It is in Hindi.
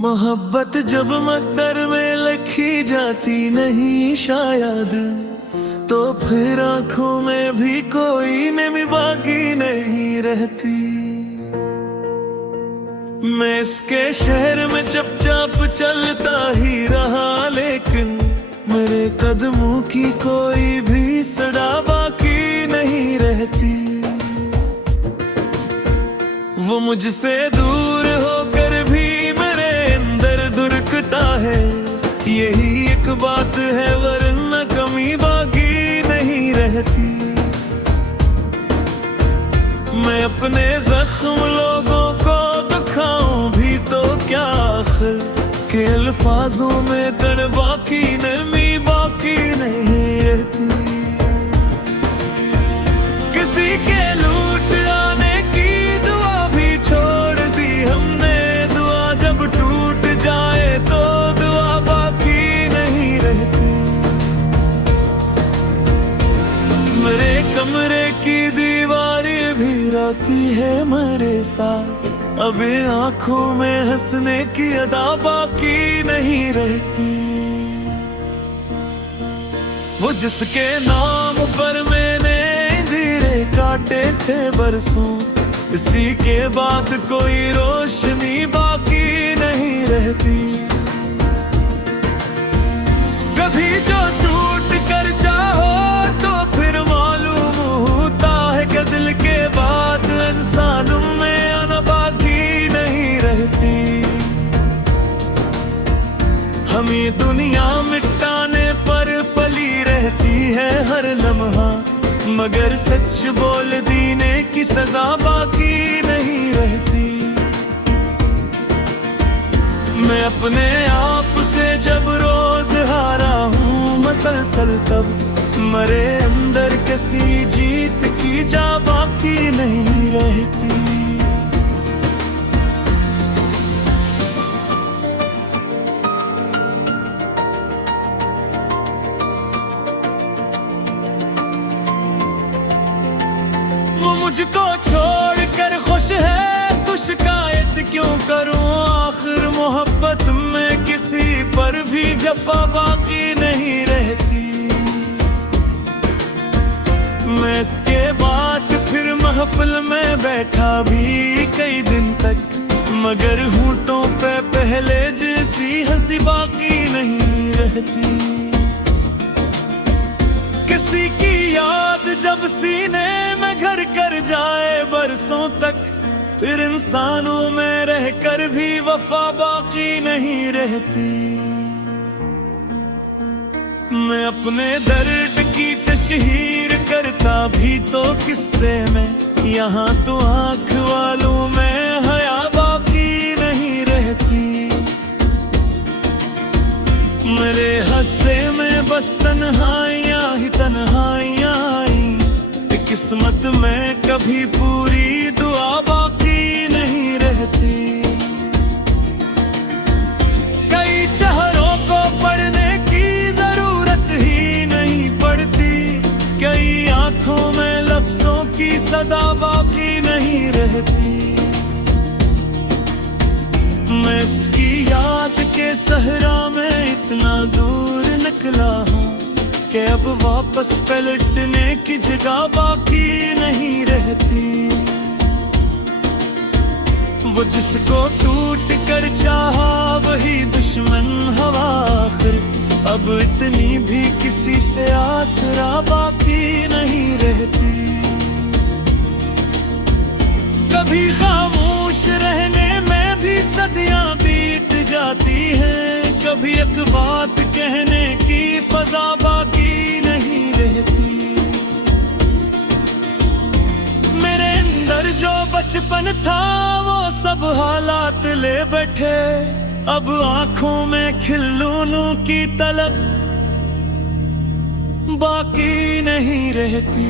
मोहब्बत जब मकदर में लिखी जाती नहीं शायद, तो फिर आंखों में भी कोई नमी बाकी नहीं रहती। मैं इसके शहर में चुपचाप चलता ही रहा, लेकिन मेरे कदमों की कोई भी सड़ा बाकी नहीं रहती। वो मुझसे दूर होकर भी मेरे अंदर दुर्गता है, यही एक बात है, वरना कमी बाकी नहीं रहती। मैं अपने जख्म लोगों को दिखाऊं भी तो क्या आखिर, के अल्फाजों में तड़पा की नमी बाकी नहीं रहती। किसी के लूट आने की दुआ भी छोड़ दी हमने, दुआ जब टूट जाए तो दुआ बाकी नहीं रहती। मेरे कमरे की दीवारें भी रोती है मेरे साथ, अभी आंखों में हंसने की अदा बाकी नहीं रहती। वो जिसके नाम पर मैंने धीरे काटे थे बरसों, इसी के बाद कोई रोशनी बाकी नहीं रहती। कभी जो टूट कर चाहो तो फिर मालूम होता है कि दिल के बाद इंसान में आना बाकी नहीं रहती। हमें दुनिया मिटाने पर पली रहती है हर लम्हा, मगर सच बोल देने की सजा बाकी नहीं रहती। मैं अपने आप से जब रोज हारा हूँ मसलसल, तब मरे अंदर किसी जीत की जा बाकी नहीं रहती। वो मुझको छोड़कर खुश है तो शिकायत क्यों करूं, आखिर मोहब्बत में किसी पर भी जफा बाकी नहीं रहती। मैं इसके बाद फिर महफिल में बैठा भी कई दिन तक, मगर होंठों पे पहले जैसी हंसी बाकी नहीं रहती। किसी की याद जब सीने में घर कर जाए बरसों तक, फिर इंसानों में रहकर भी वफा बाकी नहीं रहती। मैं अपने दर्द की तशहीर करता भी तो किस्से में, यहाँ तो आँख वालों में हया बाकी नहीं रहती। मेरे हस्से में बस तन्हाइयाँ ही तन्हाइयाँ आई, किस्मत में कभी पूरी दुआ बाकी नहीं रहती। कई चेहरों को पढ़ने की जरूरत ही नहीं पड़ती, कई आंखों में लफ्जों की सदा बाकी नहीं रहती। मैं इसकी याद के सहरा में इतना दूर निकला हूँ कि अब वापस पलटने की जगह बाकी नहीं रहती। वो जिसको टूट कर चाहा वही दुश्मन हवा आखिर, अब इतनी भी किसी से आसरा बाकी नहीं रहती। कभी खामोश रहने में भी सदियां बीत जाती हैं, कभी एक बात कहने की फजा बाकी नहीं रहती। मेरे अंदर जो बचपन था वो सब हालात ले बैठे, अब आंखों में खिलौनों की तलब बाकी नहीं रहती।